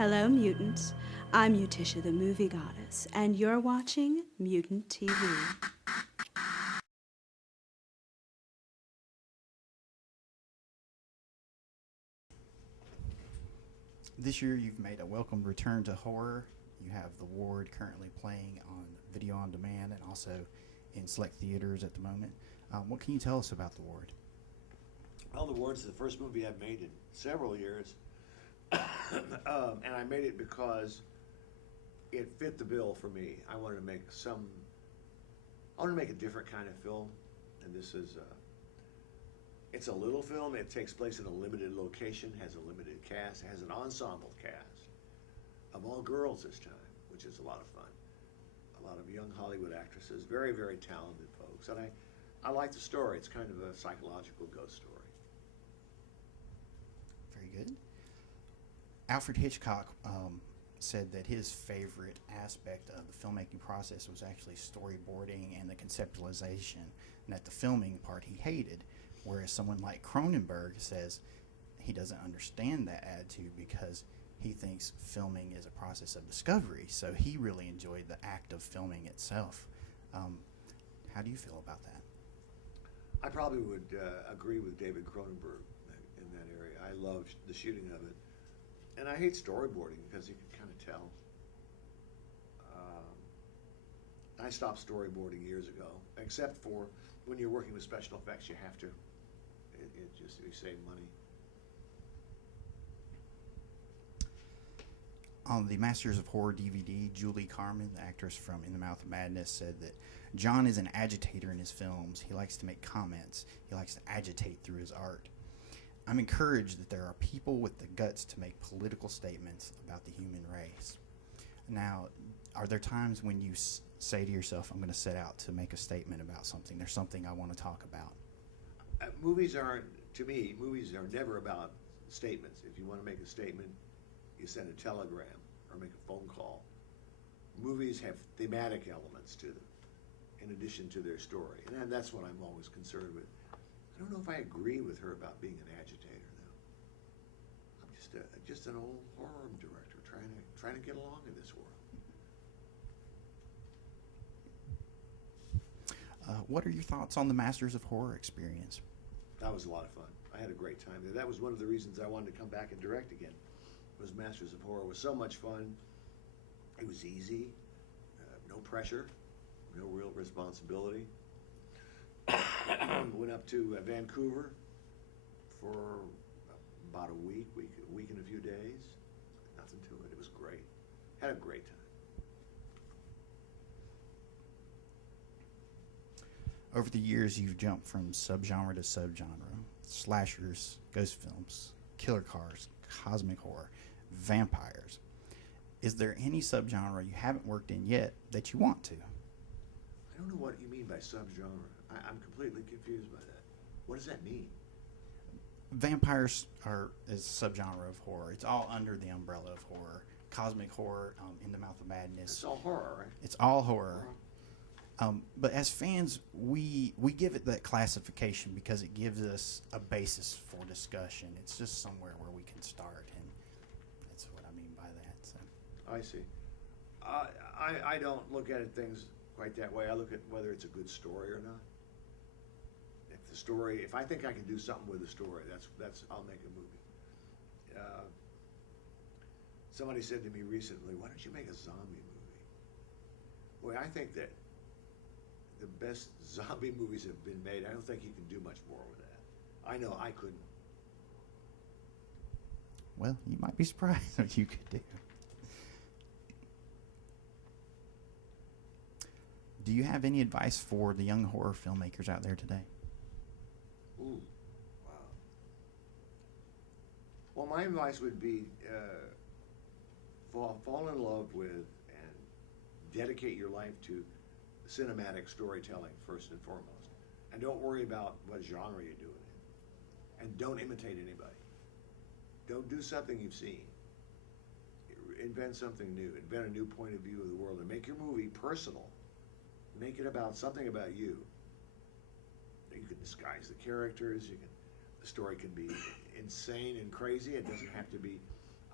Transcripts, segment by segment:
Hello, mutants. I'm Mutisha the Movie Goddess, and you're watching Mutant TV. This year, you've made a welcome return to horror. You have The Ward currently playing on video on demand and also in select theaters at the moment. What can you tell us about The Ward? Well, The Ward's the first movie I've made in several years. And I made it because it fit the bill for me. I wanted to make a different kind of film. And this is, it's a little film. It takes place in a limited location, has a limited cast, has an ensemble cast of all girls this time, which is a lot of fun. A lot of young Hollywood actresses, very, very talented folks. And I like the story. It's kind of a psychological ghost story. Very good. Alfred Hitchcock said that his favorite aspect of the filmmaking process was actually storyboarding and the conceptualization, and that the filming part he hated. Whereas someone like Cronenberg says he doesn't understand that attitude because he thinks filming is a process of discovery. So he really enjoyed the act of filming itself. How do you feel about that? I probably would agree with David Cronenberg in that area. I love the shooting of it. And I hate storyboarding because you can kind of tell. I stopped storyboarding years ago, except for when you're working with special effects, you have to. It just, you save money. On the Masters of Horror DVD, Julie Carmen, the actress from In the Mouth of Madness, said that John is an agitator in his films. He likes to make comments. He likes to agitate through his art. I'm encouraged that there are people with the guts to make political statements about the human race. Now, are there times when you say to yourself, I'm going to set out to make a statement about something? There's something I want to talk about. Movies are never about statements. If you want to make a statement, you send a telegram or make a phone call. Movies have thematic elements to them in addition to their story. And that's what I'm always concerned with. I don't know if I agree with her about being an agitator, though. I'm just an old horror director trying to get along in this world. What are your thoughts on the Masters of Horror experience? That was a lot of fun. I had a great time there. That was one of the reasons I wanted to come back and direct again. Was Masters of Horror. It was so much fun. It was easy, no pressure, no real responsibility. Went up to Vancouver for about a week and a few days. Nothing to it. It was great. Had a great time. Over the years, you've jumped from subgenre to subgenre. Slashers, ghost films, killer cars, cosmic horror, vampires. Is there any subgenre you haven't worked in yet that you want to? I don't know what you mean by subgenre. I'm completely confused by that. What does that mean? Vampires is a subgenre of horror. It's all under the umbrella of horror. Cosmic horror, In the Mouth of Madness. It's all horror, right? It's all horror. But as fans, we give it that classification because it gives us a basis for discussion. It's just somewhere where we can start, and that's what I mean by that. So. I see. I don't look at things quite that way. I look at whether it's a good story or not. If I think I can do something with the story, that's I'll make a movie. Somebody said to me recently, "Why don't you make a zombie movie?" Boy, I think that the best zombie movies have been made. I don't think you can do much more with that. I know I couldn't. Well, you might be surprised what you could do. Do you have any advice for the young horror filmmakers out there today? Ooh, wow. Well, my advice would be fall in love with and dedicate your life to cinematic storytelling first and foremost. And don't worry about what genre you're doing it in. And don't imitate anybody. Don't do something you've seen. Invent something new. Invent a new point of view of the world and make your movie personal. Make it about something about you. You can disguise the characters. The story can be insane and crazy. It doesn't have to be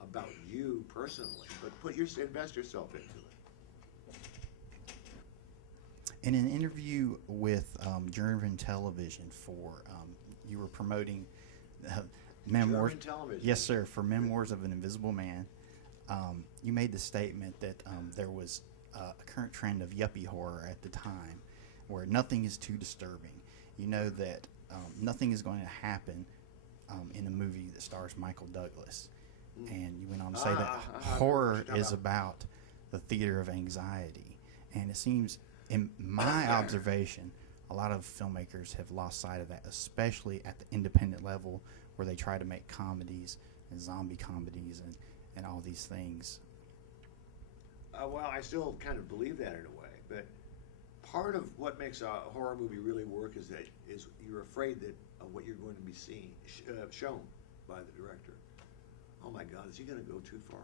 about you personally, but invest yourself into it. In an interview with German television you were promoting memoirs. German television? Yes, sir, for Memoirs of an Invisible Man. You made the statement that there was a current trend of yuppie horror at the time where nothing is too disturbing. You know that nothing is going to happen in a movie that stars Michael Douglas. And you went on to say that horror is about the theater of anxiety. And it seems, in my observation, a lot of filmmakers have lost sight of that, especially at the independent level where they try to make comedies and zombie comedies and all these things. Well, I still kind of believe that in a way, but part of what makes a horror movie really work is you're afraid that of what you're going to be shown by the director. Oh my God, is he going to go too far?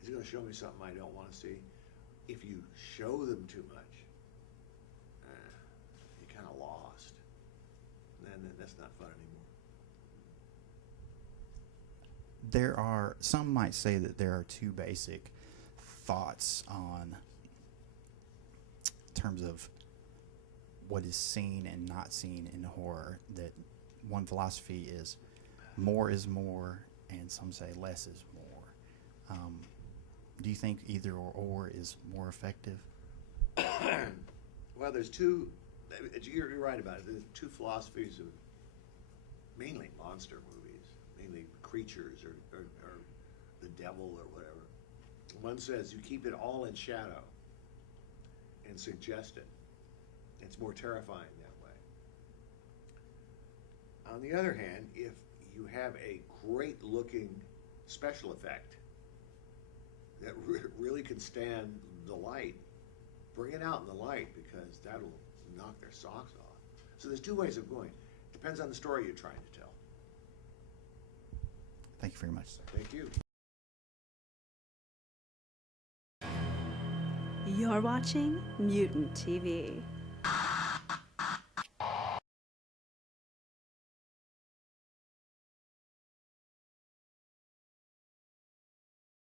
Is he going to show me something I don't want to see? If you show them too much, you're kind of lost. Then that's not fun anymore. Some might say that there are two basic thoughts on terms of what is seen and not seen in horror. That one philosophy is more is more, and some say less is more. Do you think either or is more effective? Well, there's two. You're right about it. There's two philosophies of mainly monster movies, mainly creatures or the devil or whatever. One says you keep it all in shadow and suggest it. It's more terrifying that way. On the other hand, if you have a great looking special effect that really can stand the light, bring it out in the light, because that'll knock their socks off. So there's two ways of going. Depends on the story you're trying to tell. Thank you very much, sir. Thank you. You're watching Mutant TV.